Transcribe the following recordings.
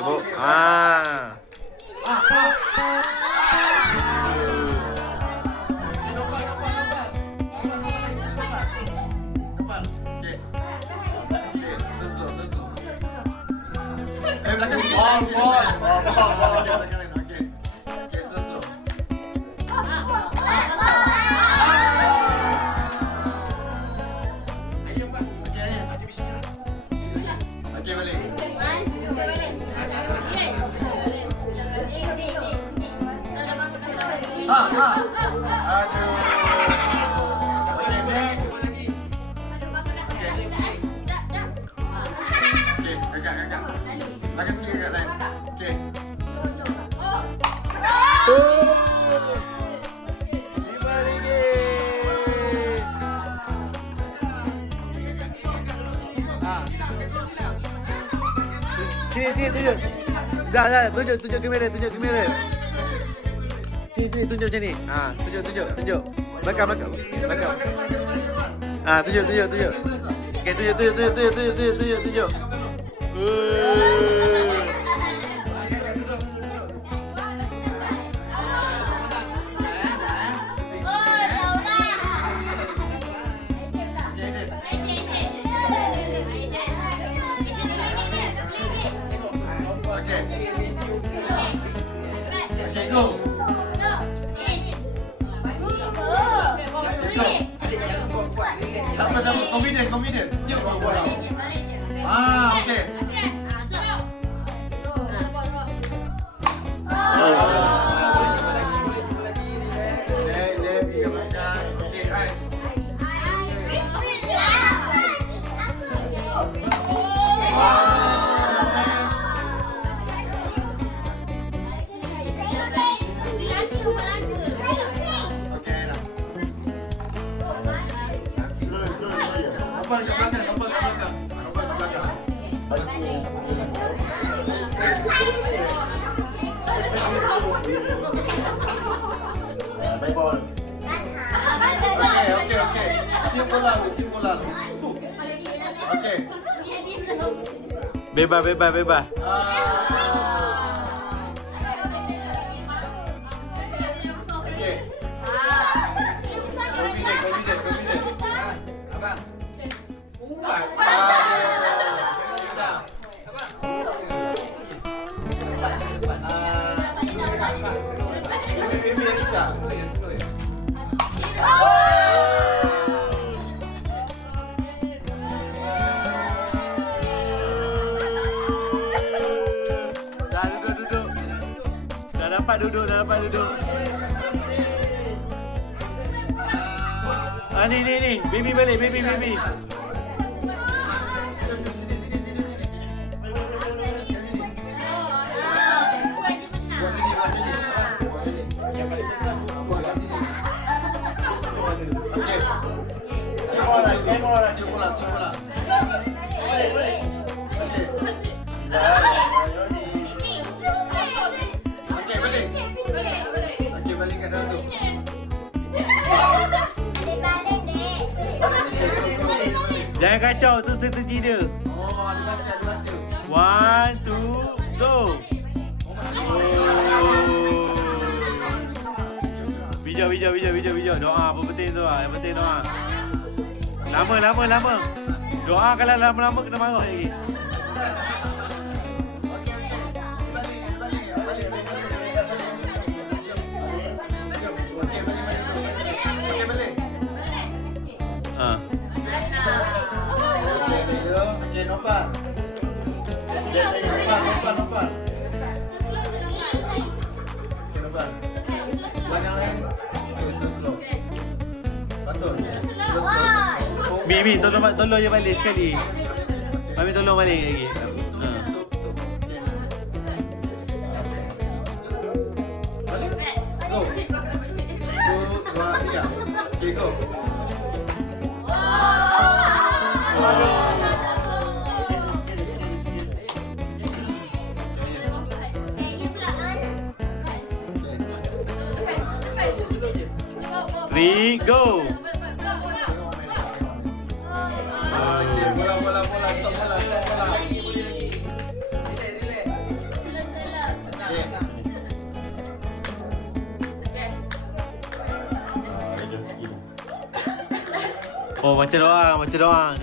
Bu. Depan. Okey. Okey, terus. Belakang. Ball. Okey. Okey, terus. Okey, balik. Aduh. Okey, next. Okey, kakak. Kakak sikit kat lain. Okey. Sini tunjuk. Dah, tunjuk kamera. Sini tunjuk macam ni. Tunjuk. Belakang. Tunjuk. Okey, tunjuk. Okey. Okey, go. Tak apa. Confident. Tiup bola. Okey. Lompat ke belakang. Main ball. Okey. Tiup bola. Okey. Bebas. Okey. Confident. Abang. Baby Elisa. Dah duduk. Dah dapat duduk. Ni. Baby balik, baby. Tiup bola. Okey, balik. Okey, balik kat dalam tu. Jangan kacau, tu strategi dia. Ada baca. 1, 2, go. Video. Doa apa penting tu ah. Yang penting doa. Lama. Doa kalau lama-lama kena marah lagi. Okey, balik. Okey, lompat. Lompat. Okey, lompat. Belakang lain. Slow. Patut. Mimi, tolong je balik sekali. Mami tolong balik lagi. Balik. Go. 2, 3. Okay, go. Three, go. Bola, stop bola. Oh, macam doang, macam doang.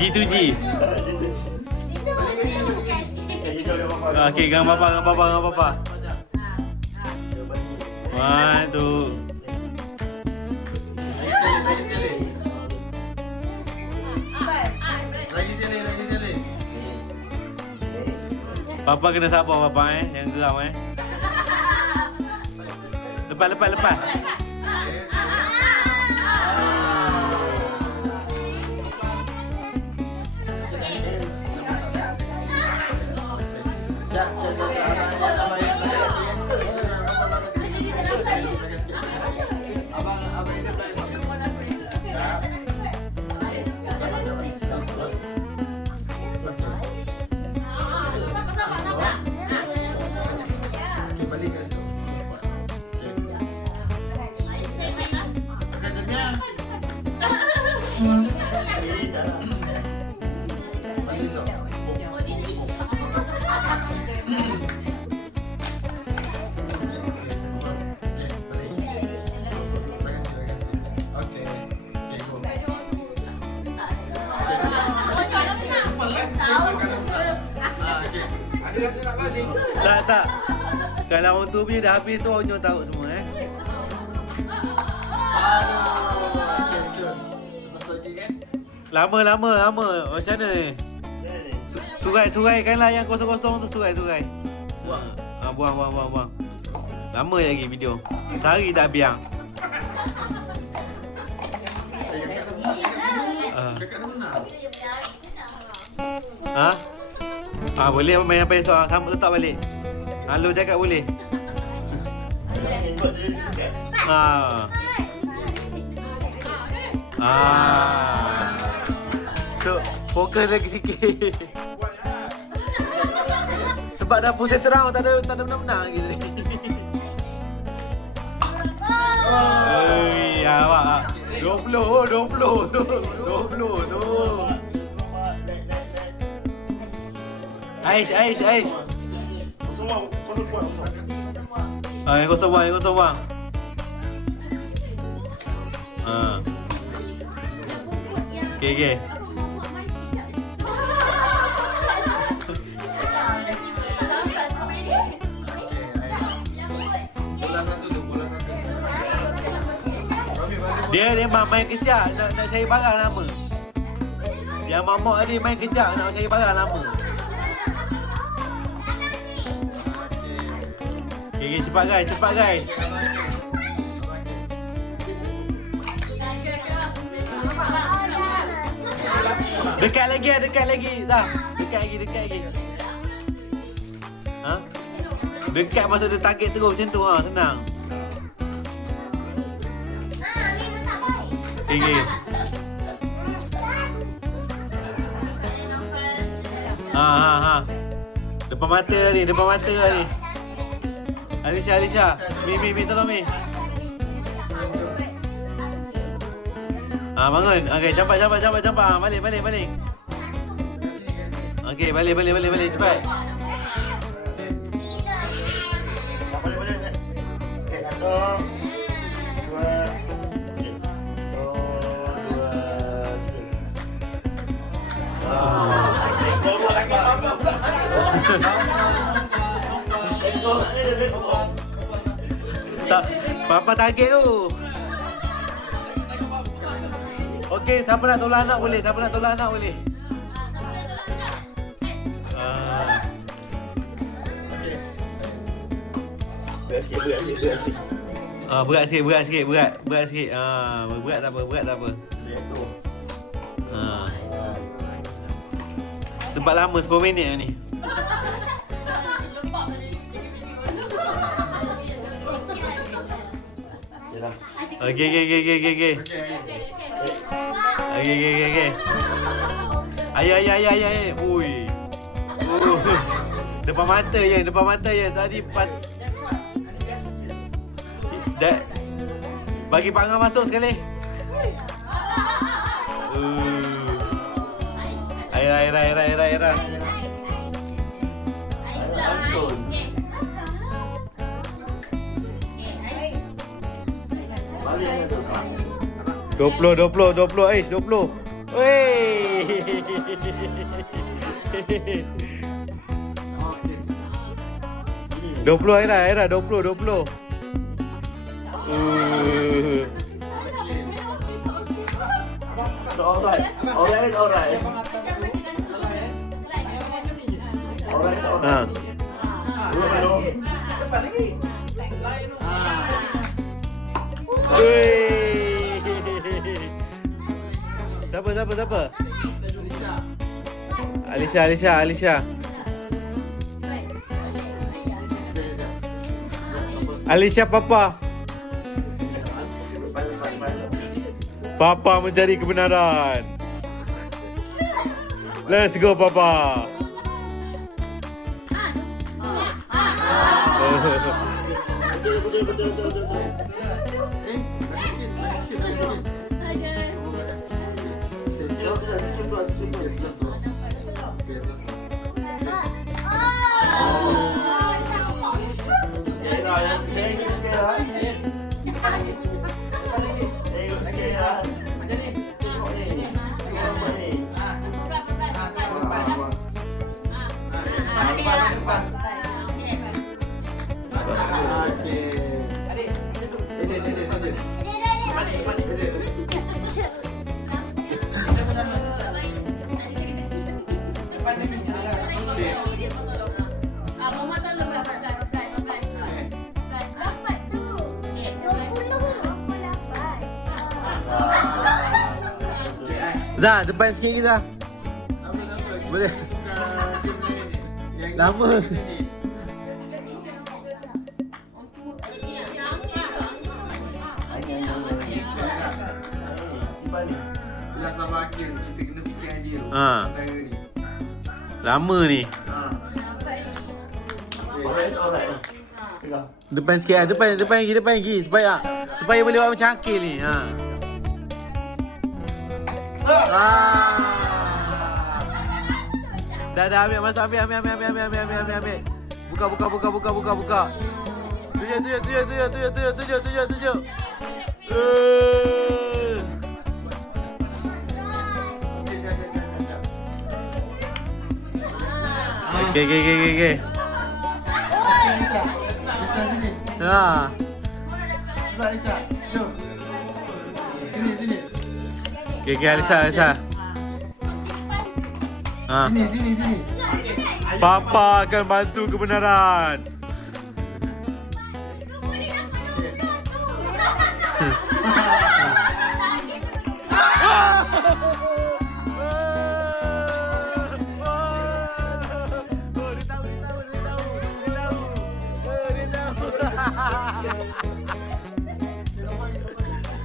G2G. Okay, gambar papa. 1, 2. Lagi sekali. Papa kena sabar papa jangan geram Lepas. Tak. Kalau orang tu punya dah habis tu, orang tahu semua Lama. Macam mana ni? Suraikanlah yang kosong-kosong tu, surai. Buang. Lama lagi video. Sehari dah biang. Boleh main sampai esok. Sama letak balik. Lu cakap boleh. So, fokus lagi sikit. Sebab dah proses serang tak ada menang lagi tadi. Awak 20 tu. Aish. Kosong buang. Okay. Dia main kejap nak cari barang lama. Dia mamak tadi main kejap nak cari barang lama. Okay, cepat guys. Dekat lagi. Dah. Dekat lagi. Dekat masa dia target terus macam tu senang. Okay. Depan mata ni. Alisha. Mi tolong Mi. Bangun. Okey, campak. Balik. Okey, balik cepat. Balik. 1, 2, 3. Papa target tu. Okey, siapa nak tolak anak boleh. Siapa nak tolak anak boleh. Berat sikit. Berat sikit. Berat tak apa. Sebab lama 10 minit ni. Okey. Ayah. Ui. Depan mata je. Tadi bagi Pak Angah masuk sekali. Aira. 20. Ais, 20. Wey. 20 Aira, 20. Alright. Siapa? Alisha. Alisha Papa. Papa mencari kebenaran. Let's go Papa. Zah, depan sikit kita. Boleh. Lama. Lama ni. Depan sikit. Depan lagi. Supaya boleh buat macam akil ni. Dah ambil masuk ambil. Buka. Tujuh. Okay. Lisa sini. Coba Lisa. Jom. Sini. Okay, Alisa. Sini. Papa akan bantu kebenaran.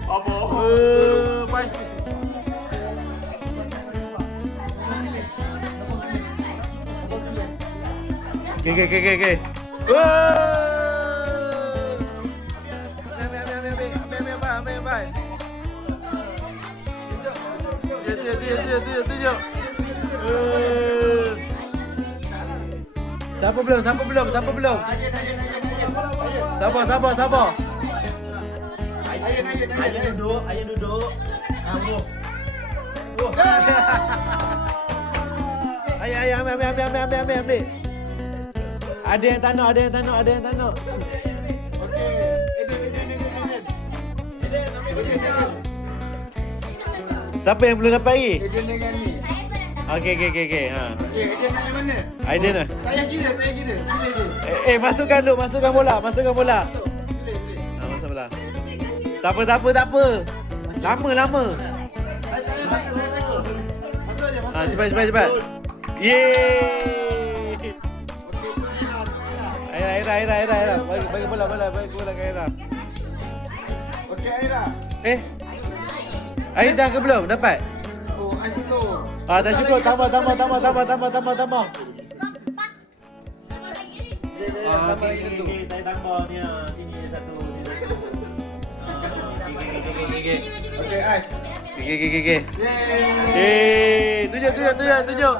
Apa? Pasti. Okay. Ambil. Tujuh. Siapa belum? Sabar. Ayah duduk. Ambil. Ayah, ambil. Ada yang tak nak. Okey. Siapa yang belum dapat lagi? Dia dengan ni. Okey. Ha. Okey, dia nak yang mana? Aiden lah. Tak payah kira. Pilih je. Masukkan dulu, masukkan bola. Pilih. Ha, masuk bola. Tak apa. Lama. Tak takut. Masuk je, Ha, masuk. cepat. Yeay. Okey, tu dia lah, tu dia. Aira. Bagi bola ke Aira. Okey, Aira. Air dah ke belum? Dapat? Oh, Aira tu. Ah, dah cukup. Tambah. Okey. Saya tambah ni. Sini satu. Okey. Okey, Ais. Okey. Yeay. Tunjuk.